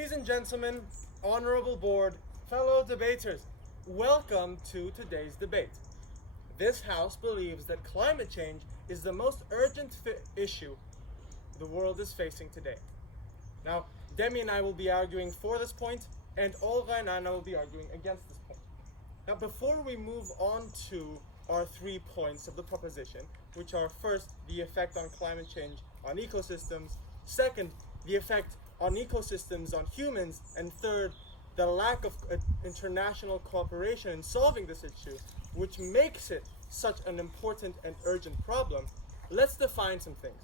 Ladies and gentlemen, honorable board, fellow debaters, welcome to today's debate. This House believes that climate change is the most urgent issue the world is facing today. Now, Demi and I will be arguing for this point, and Olga and Anna will be arguing against this point. Now, before we move on to our 3 points of the proposition, which are first, the effect on climate change on ecosystems, second, the effect on ecosystems on humans, and third, the lack of international cooperation in solving this issue, which makes it such an important and urgent problem, let's define some things.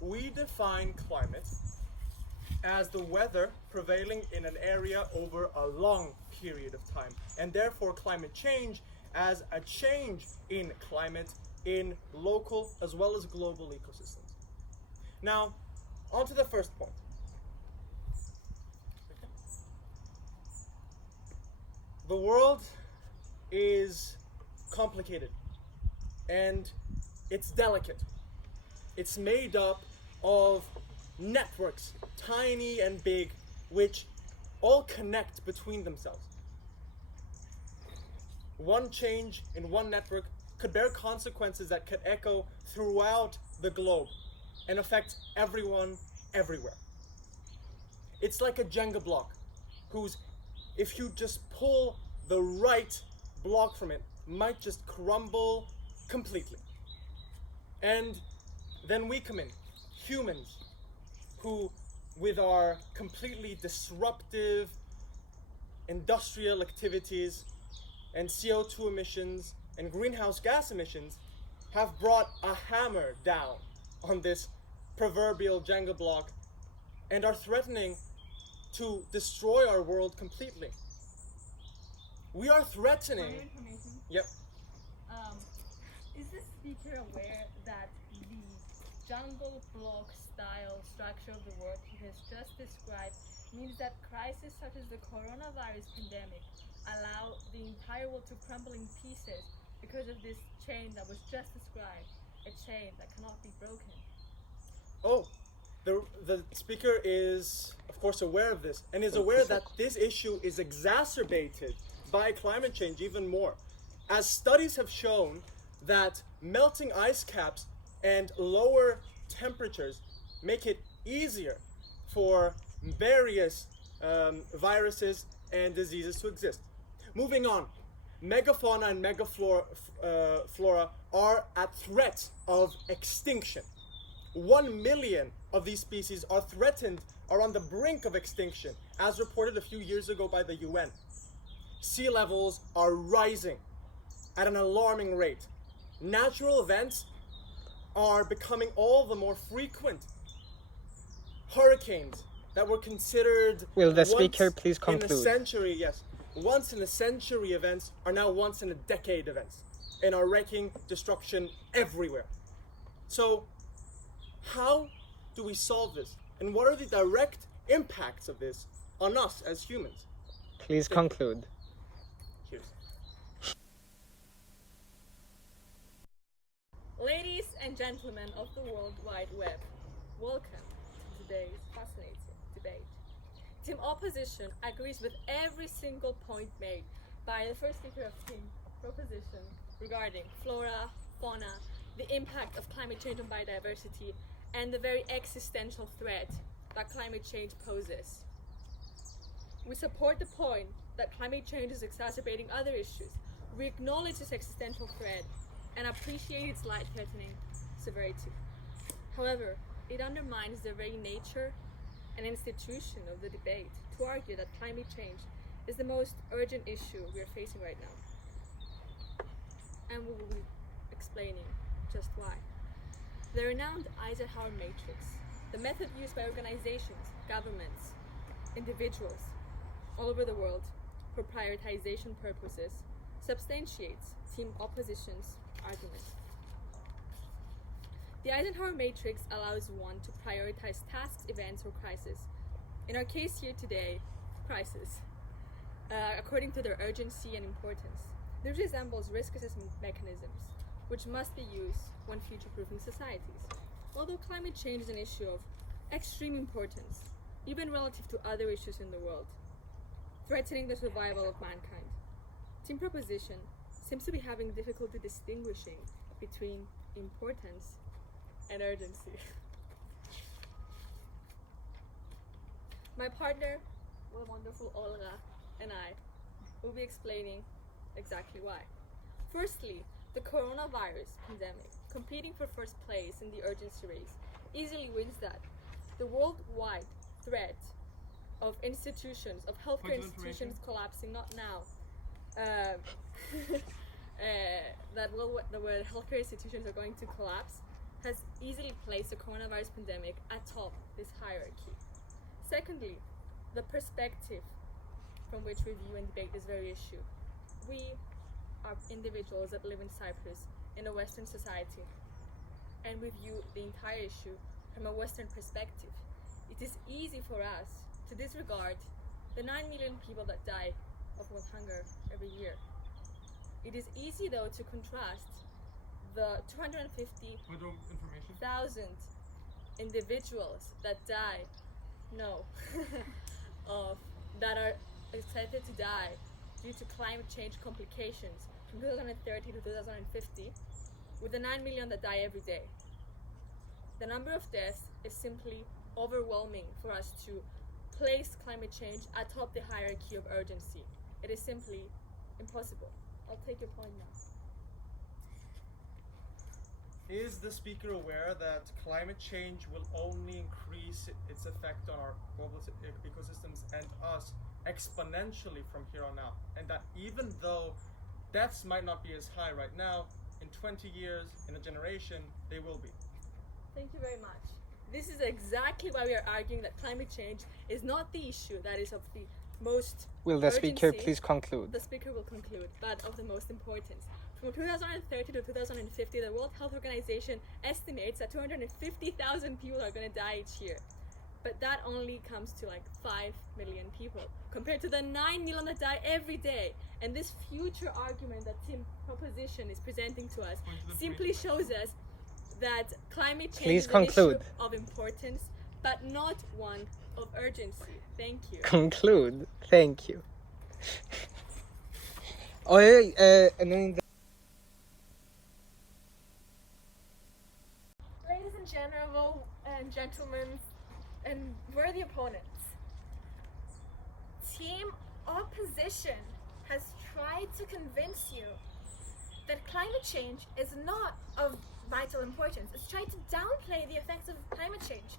We define climate as the weather prevailing in an area over a long period of time, and therefore climate change as a change in climate in local as well as global ecosystems. Now, on to the first point. The world is complicated and it's delicate. It's made up of networks, tiny and big, which all connect between themselves. One change in one network could bear consequences that could echo throughout the globe and affect everyone, everywhere. It's like a Jenga block, whose, if you just pull the right block from it, might just crumble completely. And then we come in, humans, who, with our completely disruptive industrial activities and CO2 emissions and greenhouse gas emissions, have brought a hammer down on this proverbial Jenga block and are threatening to destroy our world completely. We are threatening. For your information, Yep. is the speaker aware that the jungle block style structure of the world he has just described means that crises such as the coronavirus pandemic allow the entire world to crumble in pieces because of this chain that was just described, a chain that cannot be broken? Oh, the speaker is, of course, aware of this and is aware that this issue is exacerbated by climate change even more, as studies have shown that melting ice caps and lower temperatures make it easier for various viruses and diseases to exist. Moving on, megafauna and megaflora are at threat of extinction. 1 million of these species are on the brink of extinction, as reported a few years ago by the UN. Sea levels are rising at an alarming rate. Natural events are becoming all the more frequent. Hurricanes that were considered Will the speaker please in a conclude? century, yes, once in a century events are now once in a decade events and are wreaking destruction everywhere. So how do we solve this? And what are the direct impacts of this on us as humans? Please conclude. Cheers. Ladies and gentlemen of the World Wide Web, welcome to today's fascinating debate. Team Opposition agrees with every single point made by the first speaker of Team Proposition regarding flora, fauna, the impact of climate change on biodiversity, and the very existential threat that climate change poses. We support the point that climate change is exacerbating other issues. We acknowledge this existential threat and appreciate its life-threatening severity. However, it undermines the very nature and institution of the debate to argue that climate change is the most urgent issue we are facing right now. And we will be explaining just why. The renowned Eisenhower matrix, the method used by organizations, governments, individuals all over the world for prioritization purposes, substantiates Team Opposition's argument. The Eisenhower matrix allows one to prioritize tasks, events, or crises. In our case here today, crisis, according to their urgency and importance. This resembles risk assessment mechanisms, which must be used when future-proofing societies. Although climate change is an issue of extreme importance, even relative to other issues in the world, threatening the survival of mankind. Team Proposition seems to be having difficulty distinguishing between importance and urgency. My partner, the wonderful Olga, and I will be explaining exactly why. Firstly, the coronavirus pandemic, competing for first place in the urgency race, easily wins that. The worldwide threat of institutions, of healthcare institutions collapsing, not now, that the healthcare institutions are going to collapse, has easily placed the coronavirus pandemic atop this hierarchy. Secondly, the perspective from which we view and debate this very issue. We are individuals that live in Cyprus in a Western society, and we view the entire issue from a Western perspective. It is easy for us to disregard the 9 million people that die of world hunger every year. It is easy, though, to contrast the 250,000 individuals that die, that are expected to die due to climate change complications from 2030 to 2050, with the 9 million that die every day. The number of deaths is simply overwhelming for us to place climate change atop the hierarchy of urgency. It is simply impossible. I'll take your point now. Is the speaker aware that climate change will only increase its effect on our global ecosystems and us exponentially from here on out? And that even though deaths might not be as high right now, in 20 years, in a generation, they will be. Thank you very much. This is exactly why we are arguing that climate change is not the issue that is of the most Will the speaker urgency. please conclude? The speaker will conclude, but of the most importance. From 2030 to 2050, the World Health Organization estimates that 250,000 people are going to die each year. But that only comes to like 5 million people, compared to the 9 million that die every day. And this future argument that Team Proposition is presenting to us simply shows us that climate change Please is conclude. an issue of importance, but not one of urgency. Thank you. Conclude. Thank you. Ladies and gentlemen, and worthy opponents, Team Opposition has tried to convince you that climate change is not of vital importance. It's tried to downplay the effects of climate change.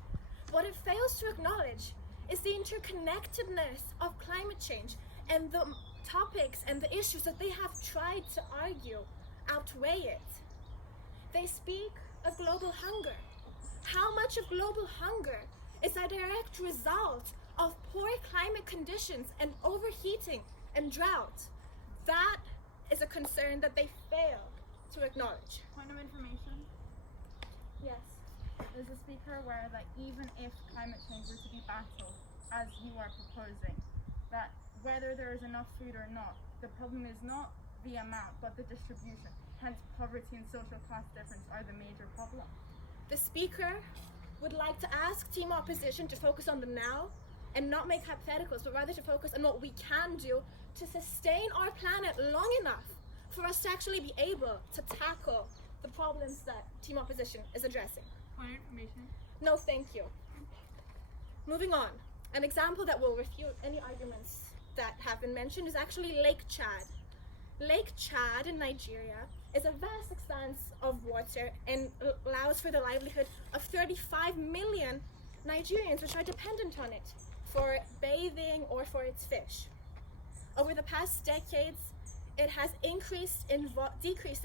What it fails to acknowledge is the interconnectedness of climate change, and the topics and the issues that they have tried to argue outweigh it. They speak of global hunger. How much of global hunger is a direct result of poor climate conditions and overheating and drought? That is a concern that they fail to acknowledge. Point of information. Yes. Is the speaker aware that even if climate change were to be battled, as you are proposing, that whether there is enough food or not, the problem is not the amount, but the distribution. Hence, poverty and social class difference are the major problem. The speaker would like to ask Team Opposition to focus on the now and not make hypotheticals, but rather to focus on what we can do to sustain our planet long enough for us to actually be able to tackle the problems that Team Opposition is addressing. Point of information. No, thank you. Moving on. An example that will refute any arguments that have been mentioned is actually Lake Chad. Lake Chad in Nigeria is a vast expanse of water and allows for the livelihood of 35 million Nigerians, which are dependent on it for bathing or for its fish. Over the past decades, it has decreased in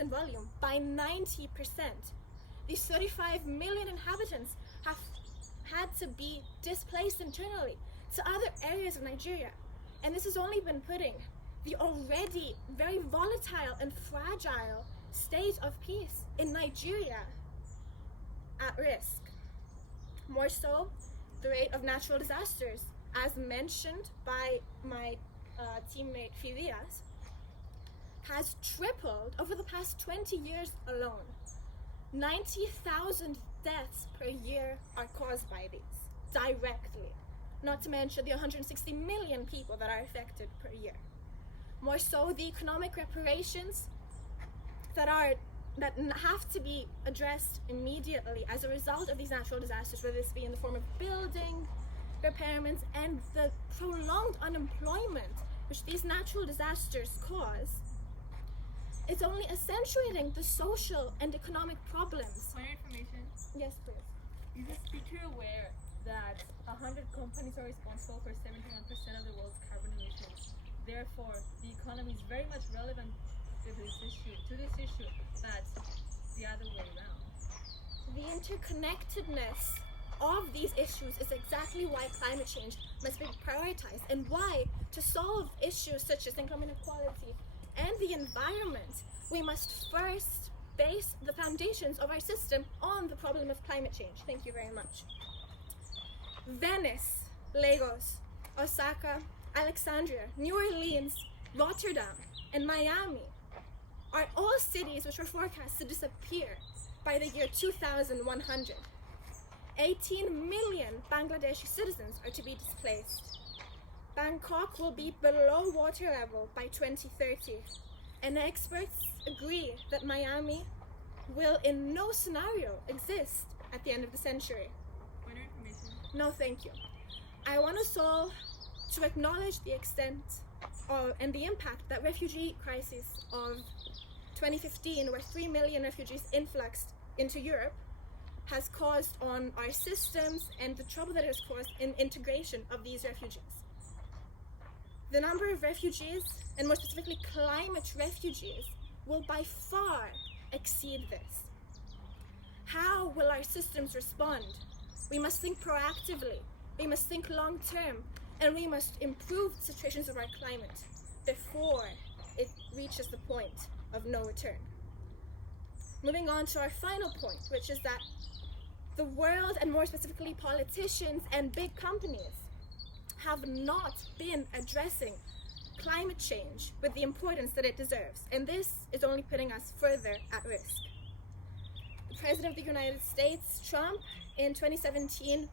volume by 90%. These 35 million inhabitants have had to be displaced internally to other areas of Nigeria. And this has only been putting the already very volatile and fragile state of peace in Nigeria at risk. More so, the rate of natural disasters, as mentioned by my teammate Phidias, has tripled over the past 20 years alone. 90,000 deaths per year are caused by these, directly. not to mention the 160 million people that are affected per year. More so, the economic reparations that have to be addressed immediately as a result of these natural disasters, whether this be in the form of building repairments and the prolonged unemployment which these natural disasters cause, it's only accentuating the social and economic problems. For your information, Yes, please. is the speaker aware that 100 companies are responsible for 71% of the world's carbon emissions? Therefore, the economy is very much relevant to this issue, that's the other way around. The interconnectedness of these issues is exactly why climate change must be prioritized, and why, to solve issues such as income inequality and the environment, we must first base the foundations of our system on the problem of climate change. Thank you very much. Venice, Lagos, Osaka, Alexandria, New Orleans, Rotterdam, and Miami are all cities which were forecast to disappear by the year 2100. 18 million Bangladeshi citizens are to be displaced. Bangkok will be below water level by 2030, and experts agree that Miami will in no scenario exist at the end of the century. For your information, No, thank you. I want us all to acknowledge the extent and the impact that refugee crisis of 2015, where 3 million refugees influxed into Europe, has caused on our systems and the trouble that it has caused in integration of these refugees. The number of refugees, and more specifically climate refugees, will by far exceed this. How will our systems respond? We must think proactively, we must think long term, and we must improve the situations of our climate before it reaches the point of no return. Moving on to our final point, which is that the world, and more specifically politicians and big companies, have not been addressing climate change with the importance that it deserves, and this is only putting us further at risk. The President of the United States, Trump, in 2017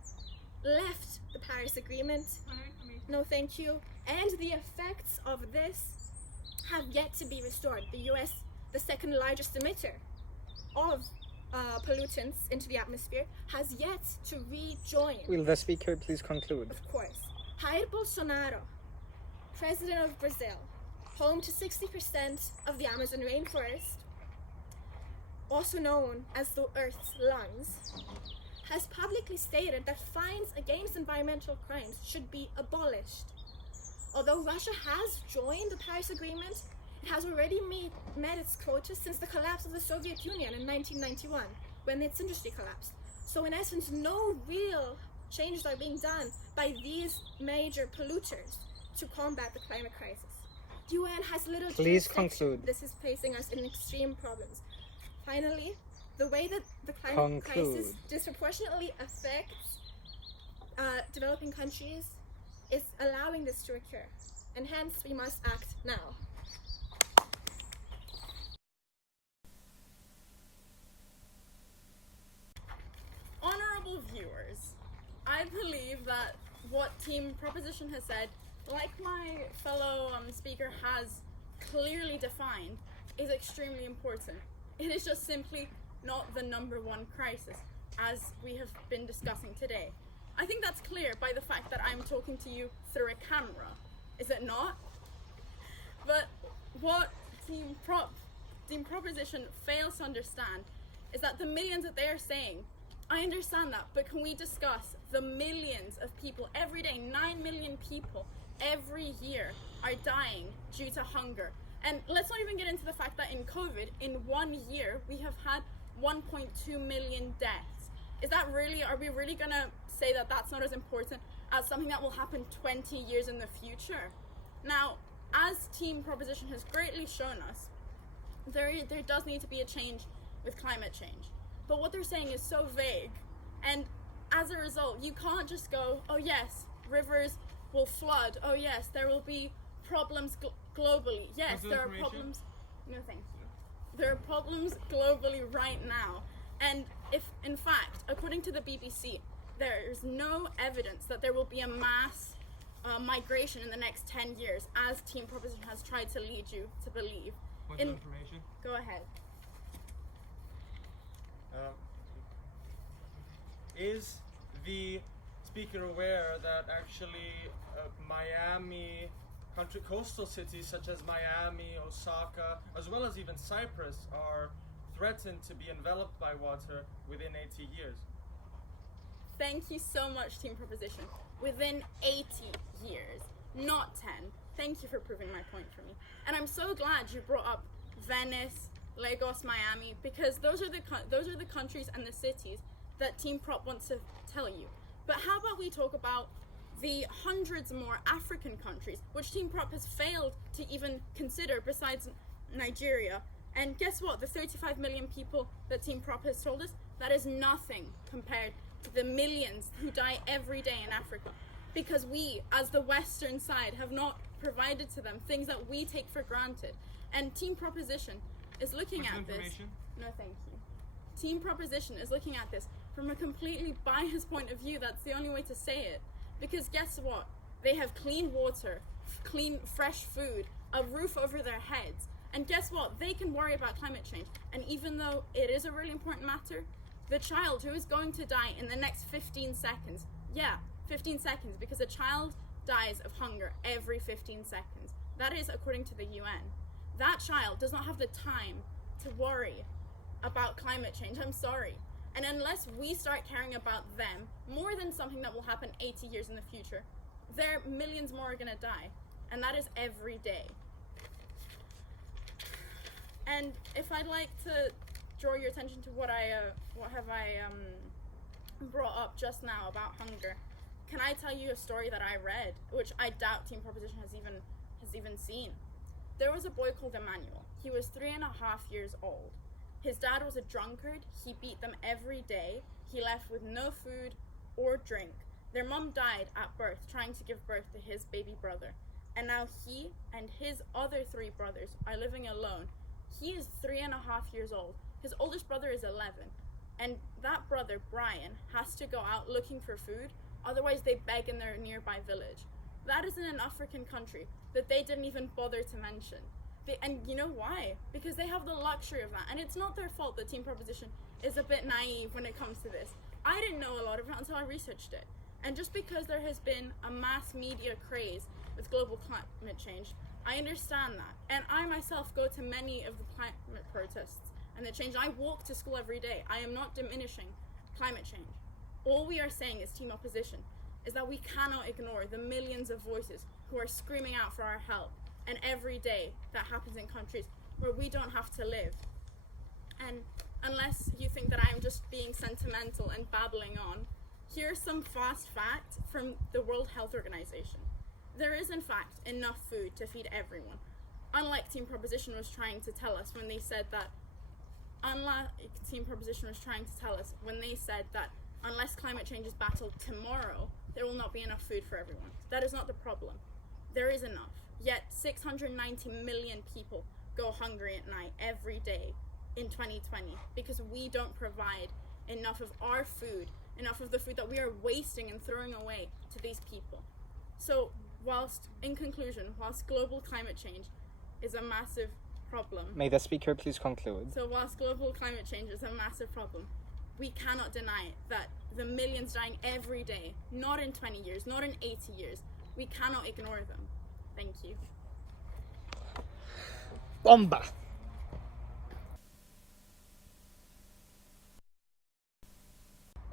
left the Paris Agreement. for your information, No, thank you. And the effects of this have yet to be restored. The US, the second largest emitter of pollutants into the atmosphere, has yet to rejoin. Will the speaker please conclude? Of course. Jair Bolsonaro, president of Brazil, home to 60% of the Amazon rainforest, also known as the Earth's lungs, has publicly stated that fines against environmental crimes should be abolished. Although Russia has joined the Paris Agreement, it has already met its quota since the collapse of the Soviet Union in 1991, when its industry collapsed. So in essence, no real changes are being done by these major polluters to combat the climate crisis. The UN has little Please jurisdiction. conclude. This is placing us in extreme problems. Finally, the way that the climate crisis disproportionately affects developing countries is allowing this to occur, and hence we must act now. Honorable viewers, I believe that what Team Proposition has said, like my fellow speaker has clearly defined, is extremely important. It is just simply not the number one crisis, as we have been discussing today. I think that's clear by the fact that I'm talking to you through a camera, is it not? But what Team Proposition fails to understand is that the millions that they are saying, I understand that, but can we discuss the millions of people every day? 9 million people every year are dying due to hunger. And let's not even get into the fact that in COVID, in 1 year, we have had 1.2 million deaths. Is that really, are we really gonna say that that's not as important as something that will happen 20 years in the future? Now, as Team Proposition has greatly shown us, there does need to be a change with climate change. But what they're saying is so vague, and as a result, you can't just go, oh yes, rivers will flood, oh yes, there will be problems globally. Yes, there are problems. No, thank you. There are problems globally right now. And if, in fact, according to the BBC, there's no evidence that there will be a mass migration in the next 10 years, as Team Proposition has tried to lead you to believe. Point of information. Go ahead. Is the speaker aware that actually Miami, coastal cities such as Miami, Osaka, as well as even Cyprus, are threatened to be enveloped by water within 80 years? Thank you so much, Team Proposition. Within 80 years, not 10. Thank you for proving my point for me. And I'm so glad you brought up Venice, Lagos, Miami, because those are the countries and the cities that Team Prop wants to tell you. But how about we talk about the hundreds more African countries, which Team Prop has failed to even consider besides Nigeria. And guess what? The 35 million people that Team Prop has told us, that is nothing compared to the millions who die every day in Africa. Because we, as the Western side, have not provided to them things that we take for granted. And Team Proposition is looking at this. No, thank you. Team Proposition is looking at this from a completely biased point of view. That's the only way to say it. Because guess what? They have clean water, clean, fresh food, a roof over their heads. And guess what? They can worry about climate change. And even though it is a really important matter, the child who is going to die in the next 15 seconds, 15 seconds, because a child dies of hunger every 15 seconds. That is according to the UN. That child does not have the time to worry about climate change. I'm sorry. And unless we start caring about them more than something that will happen 80 years in the future, there millions more are going to die. And that is every day. And if I'd like to draw your attention to what have I brought up just now about hunger, can I tell you a story that I read, which I doubt Team Proposition has even seen? There was a boy called Emmanuel. He was 3.5 years old. His dad was a drunkard. He beat them every day. He left with no food or drink. Their mom died at birth, trying to give birth to his baby brother. And now he and his other 3 brothers are living alone. He is 3.5 years old. His oldest brother is 11. And that brother, Brian, has to go out looking for food. Otherwise, they beg in their nearby village. That is in an African country that they didn't even bother to mention. And you know why? Because they have the luxury of that. And it's not their fault that Team Proposition is a bit naive when it comes to this. I didn't know a lot of it until I researched it. And just because there has been a mass media craze with global climate change, I understand that. And I myself go to many of the climate protests and the change. I walk to school every day. I am not diminishing climate change. All we are saying as Team Opposition is that we cannot ignore the millions of voices who are screaming out for our help, and every day that happens in countries where we don't have to live. And unless you think that I'm just being sentimental and babbling on, here's some fast facts from the World Health Organization. There is in fact enough food to feed everyone. Unlike Team Proposition was trying to tell us when they said that unless climate change is battled tomorrow, there will not be enough food for everyone. That is not the problem. There is enough. Yet 690 million people go hungry at night every day in 2020 because we don't provide enough of our food, enough of the food that we are wasting and throwing away to these people. So in conclusion, whilst global climate change is a massive problem. May the speaker please conclude. So whilst global climate change is a massive problem, we cannot deny that the millions dying every day, not in 20 years, not in 80 years, we cannot ignore them. Thank you. Bomba!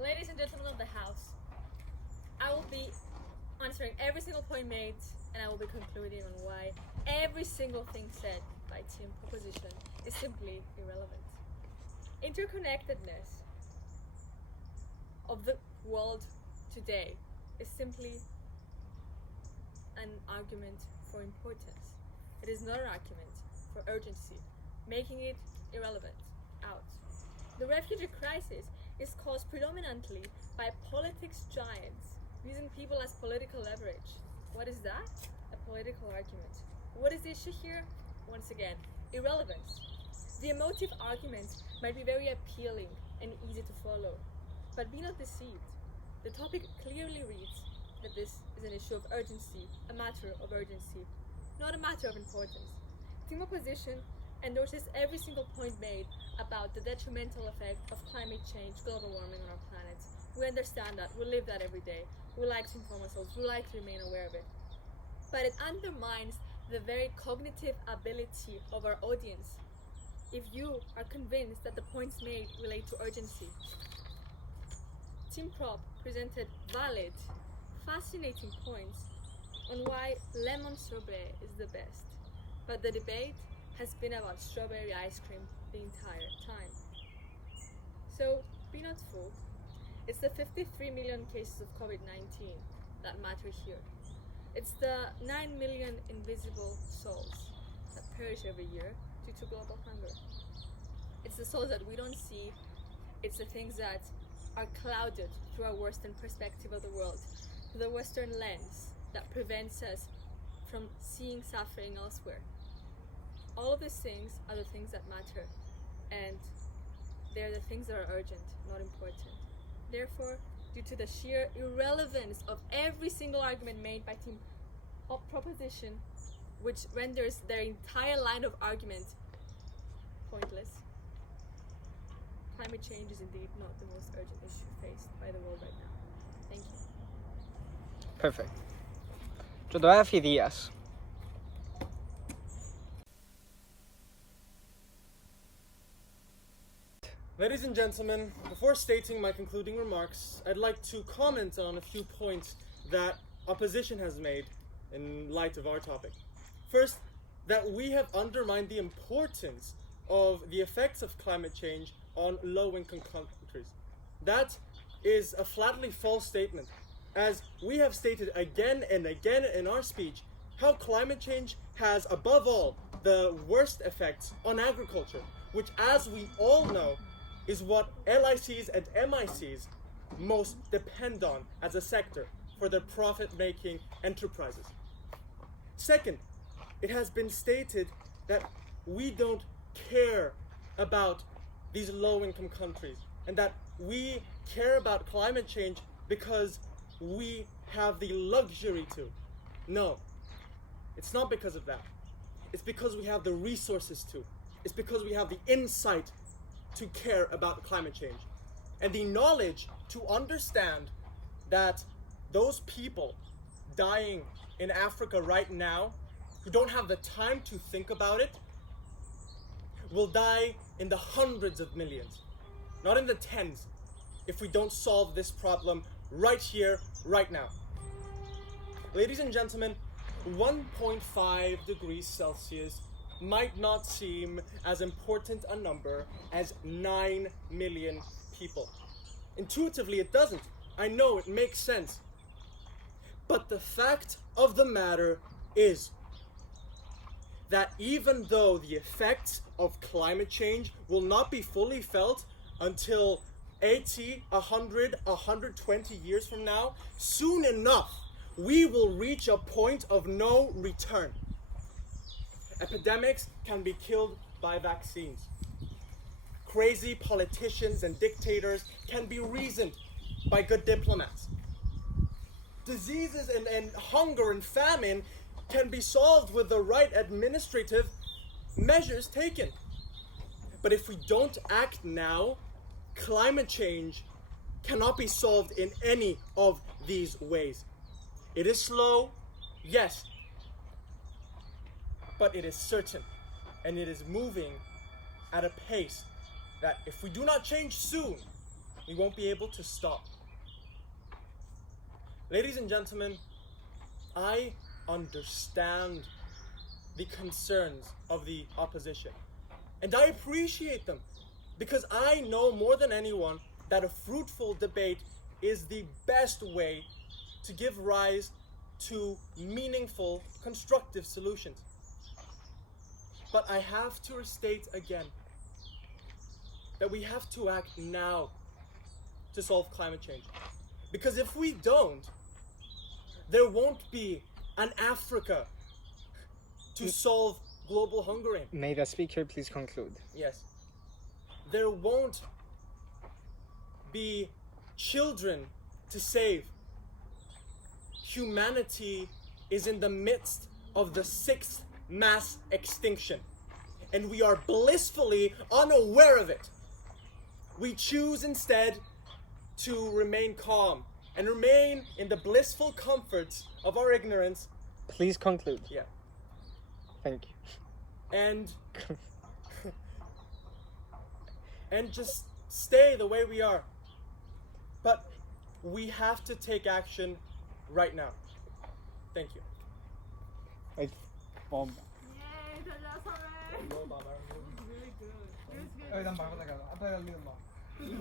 Ladies and gentlemen of the House, I will be answering every single point made, and I will be concluding on why every single thing said by Team Proposition is simply irrelevant. Interconnectedness of the world today is simply an argument for importance. It is not an argument for urgency, making it irrelevant. Out. The refugee crisis is caused predominantly by politics giants using people as political leverage. What is that? A political argument. What is the issue here? Once again, irrelevance. The emotive arguments might be very appealing and easy to follow, but be not deceived. The topic clearly reads that this is an issue of urgency, a matter of urgency, not a matter of importance. Team Opposition endorses every single point made about the detrimental effect of climate change, global warming on our planet. We understand that, we live that every day. We like to inform ourselves, we like to remain aware of it. But it undermines the very cognitive ability of our audience. If you are convinced that the points made relate to urgency, Team Prop presented valid, fascinating points on why lemon sorbet is the best. But the debate has been about strawberry ice cream the entire time. So be not fooled. It's the 53 million cases of COVID-19 that matter here. It's the 9 million invisible souls that perish every year due to global hunger. It's the souls that we don't see. It's the things that are clouded through our Western perspective of the world, through the Western lens that prevents us from seeing suffering elsewhere. All of these things are the things that matter, and they're the things that are urgent, not important. Therefore, due to the sheer irrelevance of every single argument made by Team Proposition, which renders their entire line of argument pointless, climate change is indeed not the most urgent issue faced by the world right now. Thank you. Perfect. Jo då är Fidias. Ladies and gentlemen, before stating my concluding remarks, I'd like to comment on a few points that opposition has made in light of our topic. First, that we have undermined the importance of the effects of climate change on low-income countries. That is a flatly false statement, as we have stated again and again in our speech how climate change has, above all, the worst effects on agriculture, which, as we all know, is what LICs and MICs most depend on as a sector for their profit-making enterprises. Second, it has been stated that we don't care about these low-income countries and that we care about climate change because we have the luxury to. No, it's not because of that. It's because we have the resources to. It's because we have the insight to care about climate change and the knowledge to understand that those people dying in Africa right now who don't have the time to think about it will die in the hundreds of millions, not in the tens, if we don't solve this problem right here, right now. Ladies and gentlemen, 1.5 degrees Celsius might not seem as important a number as 9 million people. Intuitively, it doesn't. I know it makes sense. But the fact of the matter is that even though the effects of climate change will not be fully felt until 80, 100, 120 years from now, soon enough, we will reach a point of no return. Epidemics can be killed by vaccines. Crazy politicians and dictators can be reasoned by good diplomats. Diseases and hunger and famine can be solved with the right administrative measures taken. But if we don't act now, climate change cannot be solved in any of these ways. It is slow, yes, but it is certain, and it is moving at a pace that if we do not change soon, we won't be able to stop. Ladies and gentlemen, I understand the concerns of the opposition, and I appreciate them, because I know more than anyone that a fruitful debate is the best way to give rise to meaningful, constructive solutions. But I have to restate again that we have to act now to solve climate change. Because if we don't, there won't be an Africa to solve global hunger in. May the speaker please conclude? Yes. There won't be children to save. Humanity is in the midst of the 6th mass extinction, and we are blissfully unaware of it. We choose instead to remain calm and remain in the blissful comforts of our ignorance. Please conclude. Yeah. Thank you. And just stay the way we are. But we have to take action right now. Thank you. Like, bomb. Yay, that last one. It was really good. It was good.